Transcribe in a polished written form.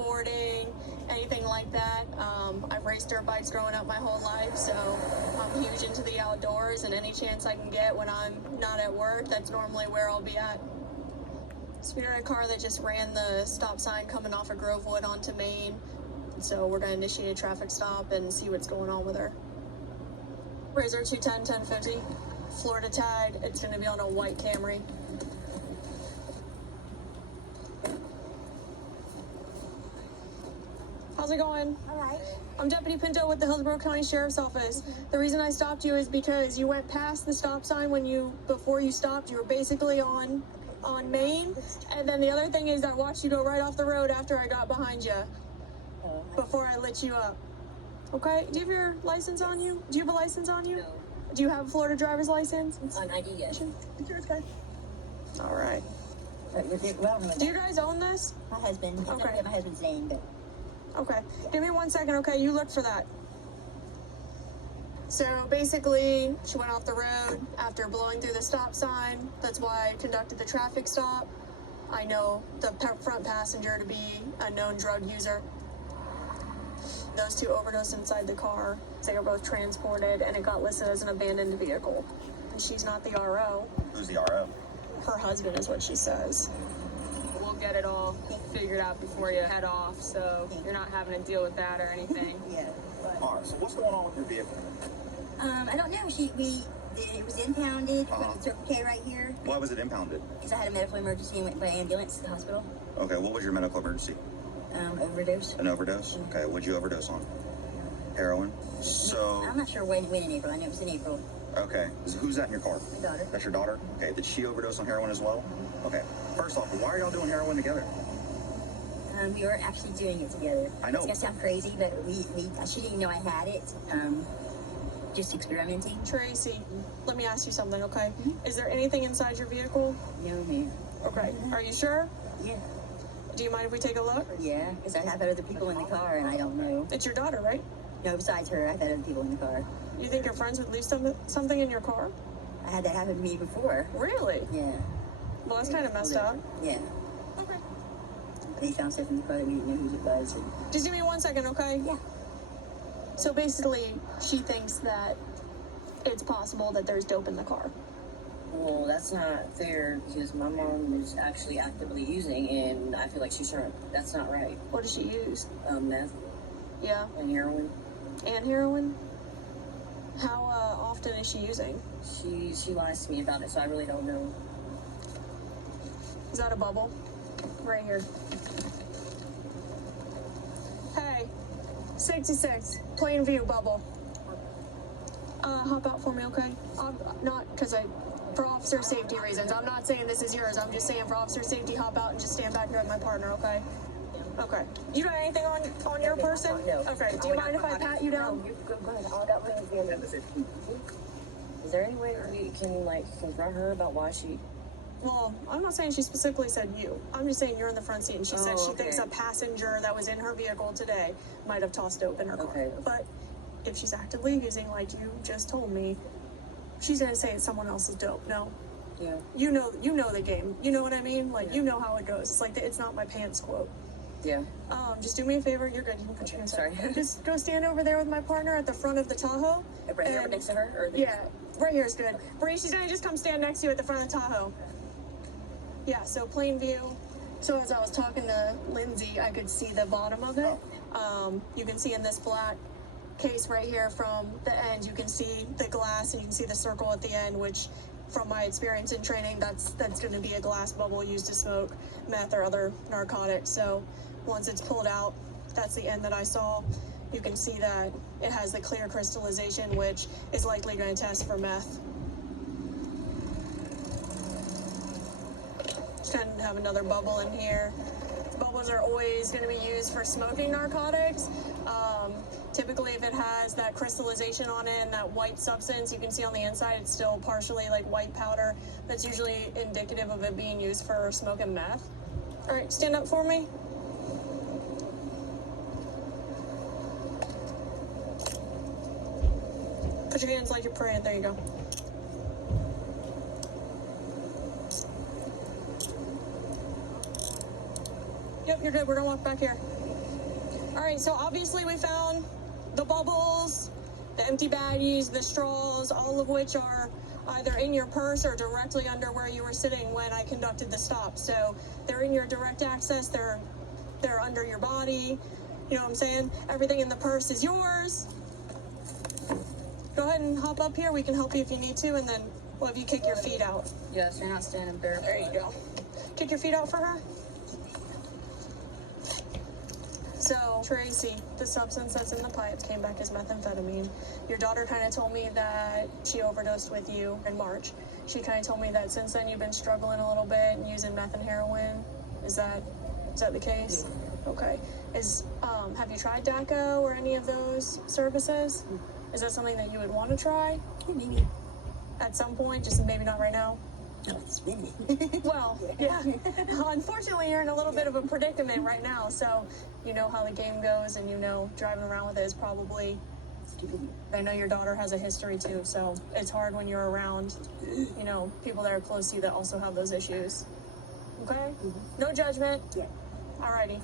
snowboarding, anything like that. I've raced dirt bikes growing up my whole life, so I'm huge into the outdoors, and any chance I can get when I'm not at work, that's normally where I'll be at. So we're in a car that just ran the stop sign coming off of Grovewood onto Main, so we're going to initiate a traffic stop and see what's going on with her. Razor 210 1050, Florida tag. It's going to be on a white Camry. How's it going? All right. I'm Deputy Pinto with the Hillsborough County Sheriff's Office. The reason I stopped you is because you went past the stop sign before you stopped. You were basically on Main. And then the other thing is I watched you go right off the road after I got behind you before I lit you up. Okay, do you have your license on you? Do you have a license on you? No. Do you have a Florida driver's license? On ID, yes. Okay. All right. Well, Do you guys own this? my husband. It's Okay. under my husband's name, but Okay. Give me 1 second, okay? You look for that. So basically, she went off the road after blowing through the stop sign. That's why I conducted the traffic stop. I know the front passenger to be a known drug user. Those two overdosed inside the car. They were both transported, and it got listed as an abandoned vehicle. And she's not the RO. Who's the RO? Her husband is what she says. We'll get it all figured out before you head off, so you're not having to deal with that or anything. yeah. All right, so what's going on with your vehicle? I don't know. It was impounded. Uh-huh. With the Circle K right here Why was it impounded? because I had a medical emergency and went by ambulance to the hospital. Okay, what was your medical emergency? Overdose. An overdose? Okay, what'd you overdose on? Heroin? I'm So, not sure when in April. I know it was in April. okay, who's that in your car? My daughter. That's your daughter? Okay, did she overdose on heroin as well? Okay, first off, why are y'all doing heroin together? We weren't actually doing it together. I know. It's gonna sound crazy, but she didn't even know I had it. Just experimenting. Tracy, let me ask you something, okay? Is there anything inside your vehicle? No, man. Okay. Are you sure? Yeah. Do you mind if we take a look? Yeah, because I have other people in the car and I don't know. It's your daughter, right? No, besides her, I've had other people in the car. You think your friends would leave something in your car? I had that happen to me before. Really? Yeah. Well, that's kind of messed up. Yeah. Okay. They found stuff in the car that we didn't know whose it was. And Just give me 1 second, okay? yeah. So basically, she thinks that it's possible that there's dope in the car. Well, that's not fair because my mom is actually actively using, and I feel like she's trying. That's not right. What does she use? Meth Yeah. and heroin. And heroin? How often is she using? She lies to me about it, so I really don't know. Is that a bubble? Right here. Hey, 66, plain view bubble. Hop out for me, okay? Not because for officer safety reasons. I'm not saying this is yours. I'm just saying for officer safety, hop out and just stand back here with my partner, okay? Okay. You got anything on your person? No. Okay. Do you mind if I pat you down? Go ahead. All I got my hand. Is there any way we can confront her about why she? Well, I'm not saying she specifically said you. I'm just saying you're in the front seat, and she said she thinks a passenger that was in her vehicle today might have tossed dope in her car. Okay. But if she's actively using, like you just told me, she's gonna say it's someone else's dope. No, Yeah. you know the game. You know what I mean? Like you know how it goes. It's like it's not my pants quote. Yeah. Just do me a favor. You're good. You can put your hands Sorry. up. Just go stand over there with my partner at the front of the Tahoe. Right here next to her, or Yeah, right here is good. Bree, she's gonna just come stand next to you at the front of the Tahoe. Yeah, so plain view. So as I was talking to Lindsay, I could see the bottom of it. You can see in this black case right here from the end, you can see the glass and you can see the circle at the end, which from my experience in training, that's going to be a glass bubble used to smoke meth or other narcotics. So once it's pulled out, that's the end that I saw. You can see that it has the clear crystallization, which is likely going to test for meth. Just kind of have another bubble in here. Bubbles are always going to be used for smoking narcotics. Typically, if it has that crystallization on it and that white substance, you can see on the inside it's still partially like white powder. That's usually indicative of it being used for smoking meth. All right, stand up for me. Put your hands like you're praying. There you go. Yep, you're good. We're gonna walk back here. All right, so obviously we found the bubbles, the empty baggies, the straws, all of which are either in your purse or directly under where you were sitting when I conducted the stop. So they're in your direct access, they're under your body. You know what I'm saying? Everything in the purse is yours. Go ahead and hop up here. We can help you if you need to, and then we'll have you kick your feet out. Yes, you're not standing barefoot. There you go. Kick your feet out for her. So, Tracy, the substance that's in the pipes came back as methamphetamine. Your daughter kind of told me that she overdosed with you in March. She kind of told me that since then you've been struggling a little bit and using meth and heroin. Is that the case? Okay. Have you tried DACO or any of those services? Is that something that you would want to try Yeah, maybe. at some point? Just maybe not right now? No, it's minute. Well, yeah. Unfortunately, you're in a little bit of a predicament right now, so you know how the game goes, and you know driving around with it is probably. I know your daughter has a history too, so it's hard when you're around, you know, people that are close to you that also have those issues. Okay? No judgment. Yeah. Alrighty.